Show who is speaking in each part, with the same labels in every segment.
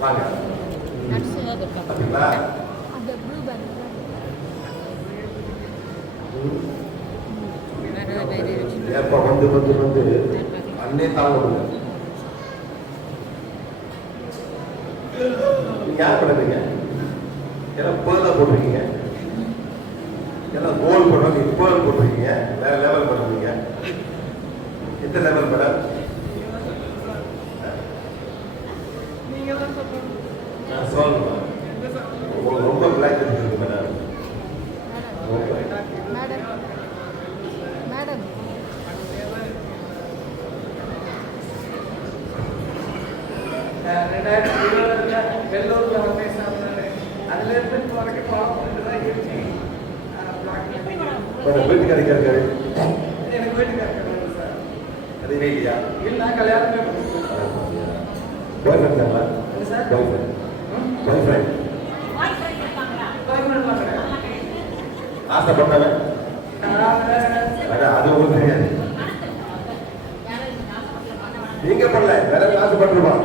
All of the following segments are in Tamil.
Speaker 1: வாங்க பார்த்தீங்களா ஏப்பா வந்து வந்து வந்து அண்ணே தாங்க யார் பண்ணுறீங்க எல்லாம் பேர்ல போட்டிருக்கீங்க எல்லாம் கோல் போடுறாங்க பேர்ல் போட்டிருக்கீங்க வேற லெவல் பண்ணுறீங்க எந்த லெவல் மேடம் நான் சொல்லுங்க உங்களுக்கு ரொம்ப பிளாக் இருக்கு மேடம்
Speaker 2: மேடம்
Speaker 3: ரெண்டாயிரத்தி இருபதுல வெள்ளூர்ல வந்து சாப்பிட்டாரு அதுல இருந்து இப்போ வரைக்கும் தான்
Speaker 1: இருக்காரு
Speaker 3: எனக்கு வீட்டுக்காரங்க சார்
Speaker 1: இல்லையா
Speaker 3: இல்லை
Speaker 1: boyfriend
Speaker 3: sir?
Speaker 1: Boyfriend boyfriend
Speaker 3: Koyambedu பார்க்குறேன்
Speaker 1: ஆசை பண்ணவன் அதான் அது உங்களுக்கு தெரியாது. நீங்க பண்ணல வேற பண்ணிருப்பான்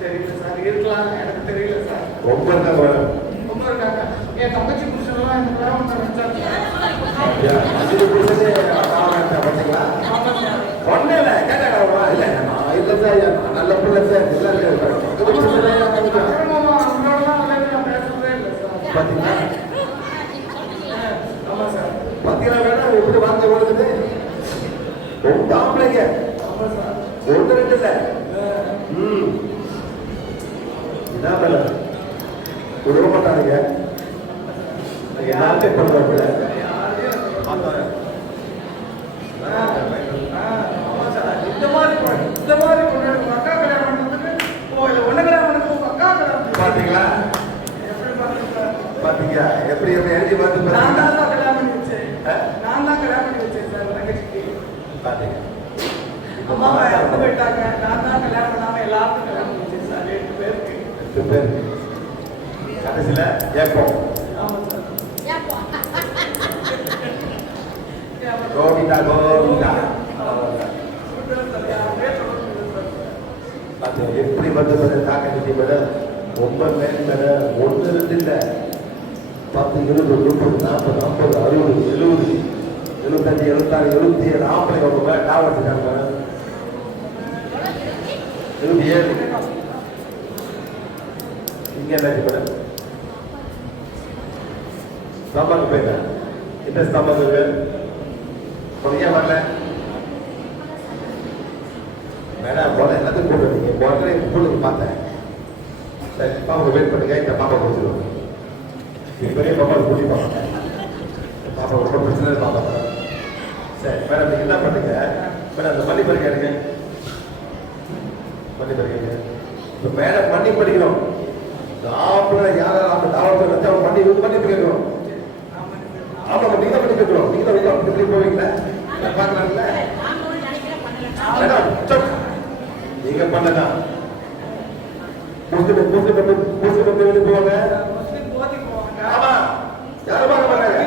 Speaker 3: தெரியல சார் இருக்கலாம் எனக்கு தெரியல சார்
Speaker 1: ரொம்ப இருக்காங்க மேடம்
Speaker 3: ரொம்ப இருக்காங்க என் தங்கச்சி புருஷன்லாம் எனக்கு கிராமத்தில் வச்சாச்சு
Speaker 1: ஐயா, அஞ்சு புருஷனே ஆமாம் பார்த்தீங்களா ஒன்றும் இல்லை கேட்டாங்களா இல்லை நான் சார் நல்ல பிள்ளை சார் பார்த்தீங்களா பார்த்தீங்களா எப்படி வார்த்தை ரொம்ப ஆம்பளைங்க ஒன்று ரெண்டு இல்லை ம் விட மாட்டானுங்க பண்ணுறாங்க
Speaker 3: ஆமாம் சார் இந்த மாதிரி கொ- இந்த மாதிரி கொண்டு உங்க அக்கா கல்யாணம் பண்ணுறதுக்கு ஓ இல்லை ஒன்று கல்யாணம் பண்ணுறது உங்க அக்கா கல்யாணம் பண்ணுறது.
Speaker 1: பார்த்தீங்களா
Speaker 3: எப்படி பாருங்க சார்
Speaker 1: பார்த்தீங்க எப்படி எப்படி எழுதி பார்த்து
Speaker 3: நான் தான் கல்யாணம் பண்ணி வச்சேன்? நான் தான் கல்யாணம் பண்ணி வச்சேன் சார் தங்கச்சிக்கு.
Speaker 1: பார்த்தீங்க இப்போ
Speaker 3: அம்மா இறந்து போயிட்டாங்க நான் தான் கல்யாணம் பண்ணாம எல்லாருக்கும் கல்யாணம் பண்ணி வச்சேன் சார் எட்டு பேருக்கு.
Speaker 1: எட்டு பேர் கடைசியில் ஏப்போம்.
Speaker 3: சார்.
Speaker 1: கோவிந்தா கோவிந்தா அது எப்படி வந்து தாக்கி மேடம் ரொம்ப மேல் மேடம் ஒன்று இல்லை. பத்து இருபது முப்பது நாற்பது ஐம்பது அறுபது எழுபது எழுபத்தஞ்சு எழுபத்தாறு எழுபத்தி ஏழு ஆம்பளை அவங்க மேலே டாவ் வச்சுருக்காங்க. எழுபத்தி ஏழு. இங்கே என்ன மேடம்? ஸ்தம்பங்க போயிட்டேன் என்ன ஸ்தம்பங்க உனக்கு ஏன் வரல? மேடம் போல எல்லாத்தையும் போட்டு வந்தீங்க போட்டு ஸ்கூலுக்கு பார்த்தேன். சரி பாப்பாவை வெயிட் பண்ணுங்க இந்த பாப்பா கொடுத்துருவாங்க. என் பெரிய பாப்பா கூட்டி பாப்பா பாப்பா ரொம்ப பிரச்சனை பாப்பா சரி மேடம் நீங்க என்ன பண்ணுங்க மேடம் அந்த பள்ளி பறிக்க எடுங்க பள்ளி பறிக்க இப்போ மேடம் பண்ணி படிக்கணும் இந்த யாரும் அந்த தாவரத்தை வச்சு அவன் பண்ணி இது பண்ணி கேட்கணும் ஆமாம் நீங்க தான் பண்ணி கேட்கணும் நீங்க தான் வெளியே அப்படி இப்படி போவீங்களா பார்க்கலாம்ல மேடம் ஸ்டாப் நீங்க பண்ணதா முஸ்லிம் பூசி பண்ணி முஸ்லிம் வந்து வெளியே போவாங்க
Speaker 3: முஸ்லீம் போதி போவாங்க
Speaker 1: ஆமா யாரும் பார்க்க மாட்டாங்க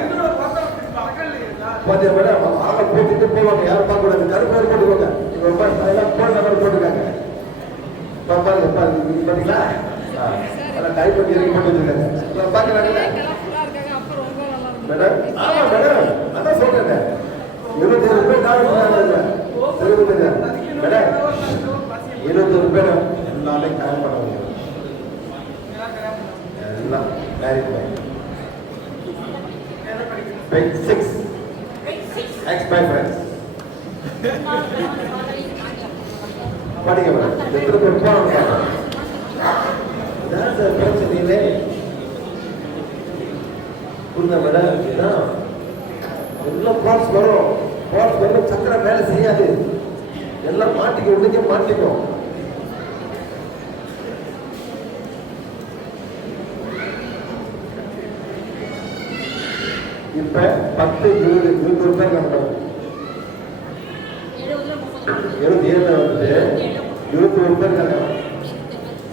Speaker 1: பாத்தியா மேடம் ஆளை போட்டுட்டு போவாங்க. யாரும் பார்க்க கூடாது கருப்பு பேர் போட்டுக்கோங்க. இங்க ரொம்ப எல்லாம் போன நம்பர் போட்டுருக்காங்க பாருங்க பாருங்க. நீங்க பாத்தீங்களா? டைப் பண்ணி இறக்கி போட்டு வச்சிருக்காங்க பார்க்கறாங்கல்ல மேடம். ஆமா மேடம். அதான் சொல்றேன் இருபத்தி ஏழு பேர் நான் மேடம். இருபத்தொரு பேர் எல்லாமே கல்யாணம் பண்ண முடியும். எல்லாம் மேரிட் பெக் சிக்ஸ் எக்ஸ் பை ஃப்ரெண்ட்ஸ் படிங்க மேடம் எத்தனை பேர் போவாங்க இதான் சார் பிரச்சனையிலே புரியுதா மேடம் இதான் எல்லாம் ப்ராட்ஸ் வரும். ப்ராட்ஸ் வரும் சக்கரம் வேலை செய்யாது. எல்லாம் மாட்டிக்கும் உடனே மாட்டிக்கும். இப்ப பத்து இருபது இருபது ரூபாய் நம்ம இருபத்தி ஏழுல வந்து இருபத்தி ஒரு பேர் இருக்காங்க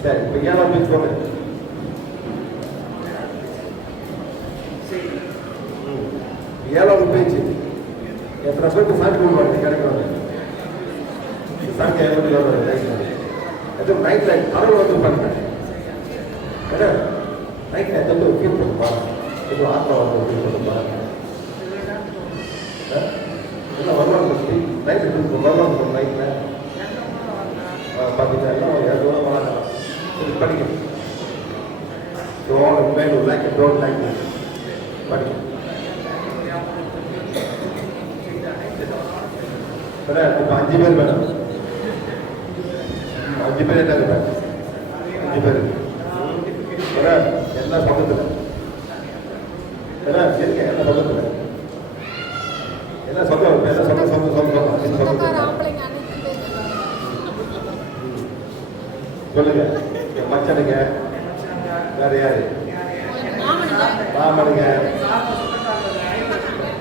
Speaker 1: சரி இப்போ ஏன் பேர் போங்க ஏழாவது பேச்சு. எத்தனை பேருக்கு சாட்சி கொடுப்பாங்க? கிடைக்கிறாங்க சாங்க எப்படி அது நைட் லைட் கடவுள் வந்து பண்ணுறேன் நைட் லைட் வந்து ஃபீல் பண்ணி பாருங்க இது ஆத்மா வந்து ஃபீல் பண்ணி பாருங்க எல்லாம் வருவாங்க நைட் வருவாங்க நைட்டில் பார்த்தீங்கன்னா எல்லாம் இரநூறுவா வாங்கலாம் இது படிக்கணும் Don't make like it, don't like it. படிக்கணும் மேடம் இப்போ அஞ்சு பேர் மேடம். அஞ்சு பேர் என்ன மேடம் அஞ்சு பேர் மேடம் எல்லாம் பக்கத்தில்? மேடம் இருங்க எல்லாம் பக்கத்தில் எல்லாம் சொல்ல எல்லாம் சொல்ல சொல்ல சொல்லுங்க. என் மச்சனுங்க. வேற யாரு? மாமனுங்க.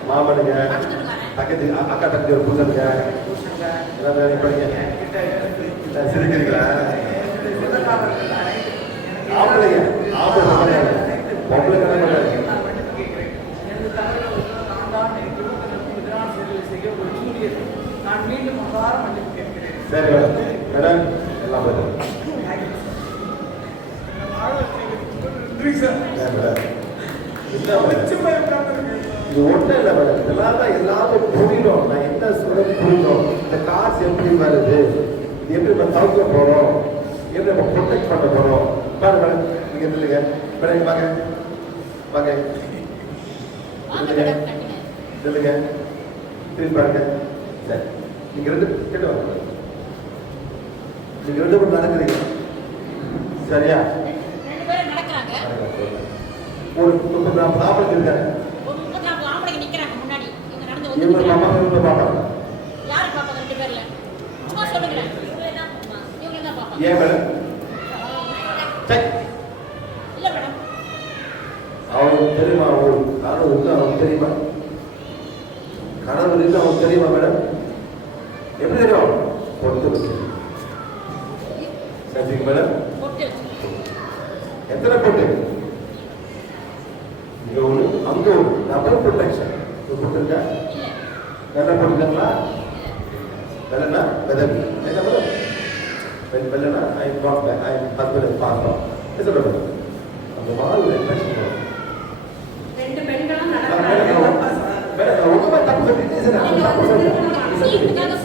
Speaker 1: மாமனுங்க. பக்கத்து அக்கா தம்பி ஒரு எல்லாம் வேற படிங்க நான் சிரிக்கிறீங்களா? ஆம்பளைங்க. ஆம்பளை கிடையாது பொம்பளை கிடையாது
Speaker 3: நான் மீண்டும் அவ்வாறு மன்னிப்பு கேட்கிறேன்.
Speaker 1: சரி மேடம் எல்லாம். இது ஒன்றும் இல்லை மேடம். இதெல்லாம் தான் எல்லாரும் புரியணும். நான் என்ன சொல்ல புரியணும். இந்த காசு எப்படி வருது? எப்படி நம்ம தவிர்க்க போகிறோம் எப்படி நம்ம ப்ரொடெக்ட் பண்ண போகிறோம் பாருங்க மேடம். நீங்கள் இல்லைங்க மேடம் வாங்க. இல்லைங்க திரும்பி பாருங்க சரி நீங்கள் ரெண்டு கிட்ட வாங்க. நீங்கள் ரெண்டு பேரும் நடக்கிறீங்க. சரியா ஒரு நாற்பது இருக்காங்க
Speaker 2: முப்பத்தி நாற்பது ஆம்பளைங்க நிக்கிறாங்க முன்னாடி. இவங்க
Speaker 1: மாமா
Speaker 2: பாப்பாங்க. ரெண்டு பேர்ல? சும்மா சொல்லுங்களேன். இவங்க தான் இவங்க தான் பாப்பாங்க
Speaker 1: ஏன் மேடம் சரி
Speaker 2: இல்ல மேடம்
Speaker 1: அவனுக்கு தெரியுமா அவன் கனவு இருக்கு அவனுக்கு தெரியுமா கனவு இருக்கு அவனுக்கு தெரியுமா மேடம்? எப்படி தெரியும்? பொறுத்து சரிங்க மேடம். எத்தனை பொட்டு? இங்க ஒன்று அங்க ஒன்று டபுள் ப்ரொடெக்ஷன் ஒரு பொட்டு இருக்கா?
Speaker 2: இல்ல.
Speaker 1: வெள்ளை போட்டுருக்காங்களா வெள்ளனா வெதவி என்ன மேடம்? வெள் வெள்ளனா ஐ நாட் ஐ பார்த்தோம் என்ன சொல்றது அந்த மாதிரி ரிஃப்ளெக்ஷன் வரும் よかった。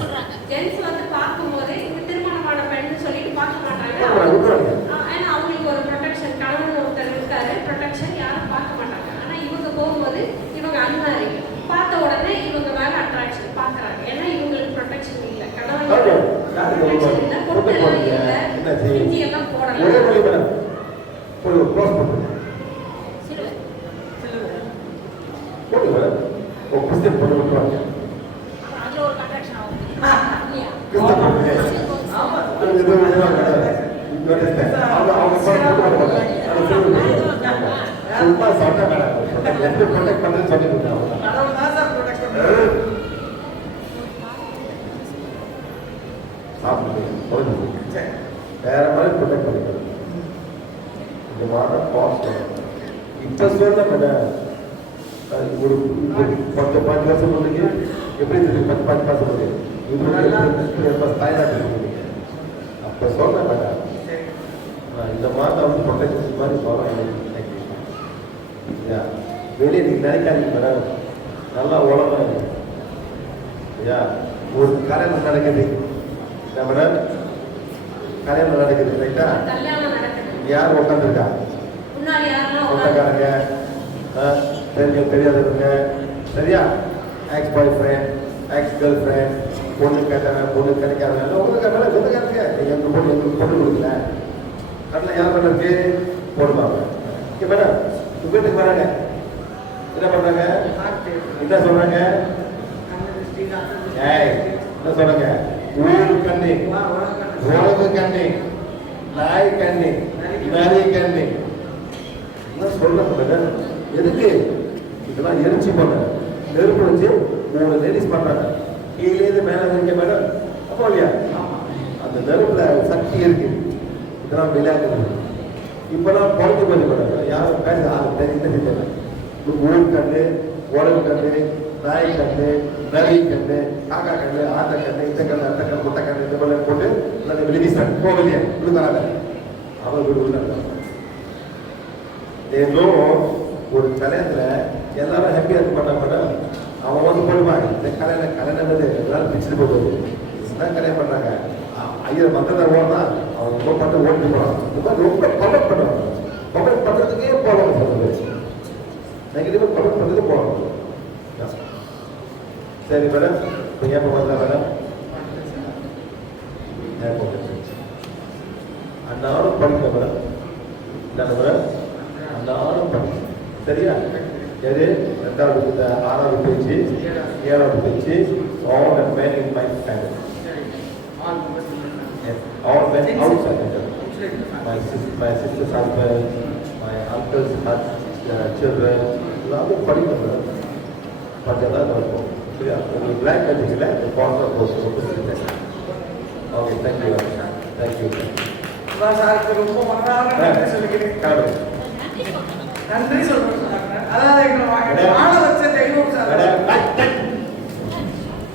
Speaker 1: சும்மா சொன்னேன் மேடம். எப்படி protect பண்றதுன்னு சொல்லி கொடுத்தேன்
Speaker 3: கடவுள் தான் ப்ரொடெக்ட் பண்ணுறாரு
Speaker 1: சாப்பிடுங்க. புரிஞ்சுது. வேற மாதிரி ப்ரொடெக்ட் பண்ணிக்கணும் இந்த மாதிரி காஸ்ட் இப்போ சொல்ல மேடம் ஒரு பத்து பாஞ்சு வருஷம் முன்னாடி எப்படி தெரியும்? பத்து பாஞ்சு வருஷம் முன்னாடி. இது வந்து அப்போ மேடம் இந்த மாதிரி வந்து மாதிரி சொல்கிறேன் ஐயா வெளியே நீங்கள் நினைக்காதீங்க மேடம். நல்லா உழவாங்க ஐயா ஒரு கல்யாணம் நடக்குது. என்ன மேடம்? கல்யாணம் நடக்குது ரைட்டா யார் உட்காந்துருக்கா சொந்தக்காரங்க தெரிஞ்ச தெரியாதவங்க. சரியா? Ex boyfriend ex girlfriend பொண்ணு கேட்டவன் பொண்ணு கிடைக்காதவன். உங்களுக்கு மேலே சொந்தக்காரங்க. எங்கள் பொண்ணு எங்களுக்கு பொண்ணு கொடுக்கல. கட்டில் யார் பண்ண இருக்கு? போடுவாங்க இங்கே மேடம் உங்க வீட்டுக்கு வராங்க என்ன பண்றாங்க? என்ன சொல்றாங்க? என்ன சொல்றாங்க? ஊர் கண்ணி. உலக கண்ணி. நாய் கண்ணி. நரி கண்ணி. என்ன சொல்ல மேடம் எதுக்கு? இதெல்லாம் எரிச்சு பண்ண நெருப்பு வச்சு மூணு லேடிஸ் பண்றாங்க. கீழேருந்து மேல இருக்க மேடம் அப்போ இல்லையா? அந்த நெருப்புல சக்தி இருக்கு. இதெல்லாம் விளையாடுறது இப்பெல்லாம் குறைஞ்சி போய் மேடம் யாரும் பேச ஆள் தெரியல ஊர் கண்ணு உடல் கண்டு நாய் கண்டு நரி கண்டு காக்கா கண்டு ஆத்த கண்டு இந்த கண்டு அந்த கண்டு முட்டை கண்டு இந்த மாதிரி போட்டு எல்லாத்தையும் வெளிவீசிட்டாங்க போகலையே விழுந்தாங்க அவர் வீடு உள்ள ஏதோ ஒரு கல்யாணத்துல எல்லாரும் ஹாப்பியா இருக்க மாட்டாங்க மேடம் அவன் வந்து போடுவாங்க. இந்த கல்யாண கல்யாணம் வந்து எல்லாரும் பிச்சுட்டு போகுது இதுதான் கல்யாணம் பண்றாங்க? ஐயர் ஐயா மந்திர ஓடனா அவன் ரொம்ப பண்ணி ஓட்டு போறான் ரொம்ப பவர் பண்ணுவாங்க பவர் பண்றதுக்கே போகலாம் சொல்லுங்க நெகட்டிவா பவர் பண்ணுறது போகலாம் சரி மேடம் இப்போ ஏன் போகிறதா மேடம் அன்னாலும் படிக்க மேடம் என்ன மேடம் அன்னாலும் படிக்க சரியா எது ரெண்டாவது ஆறாவது பேச்சு ஏழாவது பேச்சு all and men in my family my sis- my sister's husband, my uncle's hus- uh, children, எல்லாரும் படிக்கணும் பஞ்சதான் இருக்கும் சரியா உங்களுக்கு பிளாக் மேஜிக்கில் இந்த pastor course okay thank you thank you
Speaker 3: ரொம்ப மனதார சொல்லிக்கிறேன்
Speaker 2: நன்றி சொல்றேன்
Speaker 3: அதாவது எங்களை வாழ வச்ச தெய்வம் சார்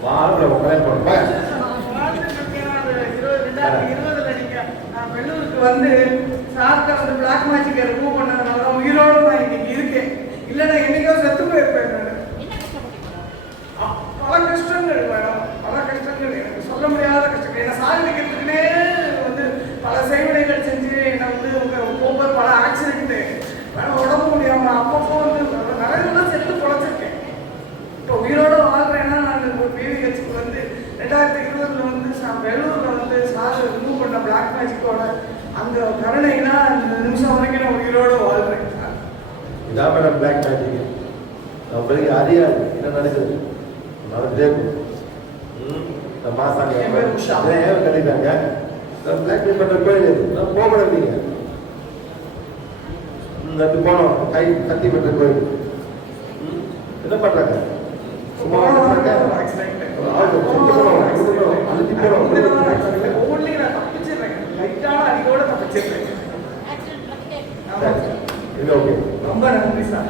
Speaker 1: வாரம் உங்களே.
Speaker 3: அது இருபது- ரெண்டாயிரத்தி வெள்ளூருக்கு வந்து சார்ட்ட வந்து magic அ remove பண்ணதுனால தான் உயிரோட நான் இன்னைக்கு இருக்கேன். இல்லைன்னா என்னைக்கோ செத்து போயிருப்பேன் நானு. அ- பல கஷ்டங்கள் மேடம். பல கஷ்டங்கள். எனக்கு சொல்ல முடியாத கஷ்டங்கள். என்னை சாதிக்கிறதுக்குனே வந்து பல செய்வினைகள் செஞ்சு என்னை வந்து உங்க- ஒவ்வொரு பல ஆக்சிடென்ட் உடம்பு முடியாம அப்பப்போ வந்து நிறைய செத்து பொழைச்சிருக்கேன். இப்போ உயிரோட வாழ்றேன்னா நான் ஒரு பிவிஹெச்சுக்கு வந்து ரெண்டாயிரத்தி இருபதுல வந்து வெள்ளூர்ல வந்து சார் ரிமூவ் பண்ண பிளாக் மேஜிக்கோட அந்த கருணைனா அந்த நிமிஷம் வரைக்கும் நான் உயிரோட வாழ்றேன்.
Speaker 1: இதான் மேடம் பிளாக் மேஜிக் நம்மளுக்கு அறியாது. என்ன நடக்குது? நடந்தே இந்த மாசாங்க. ஏன் கட்டிட்டாங்க பிளாக் மேஜிக் பண்ற கோயில். நான் போக நீங்க ம், அப்படி போனோம். கை கத்தி பண்ற கோயில். ம், என்ன சும்மா
Speaker 3: அழுத்தி
Speaker 1: போனோம். லைட்டான அடிக்கோட தப்பிச்சிருக்கேன் ரொம்ப நன்றி சார்.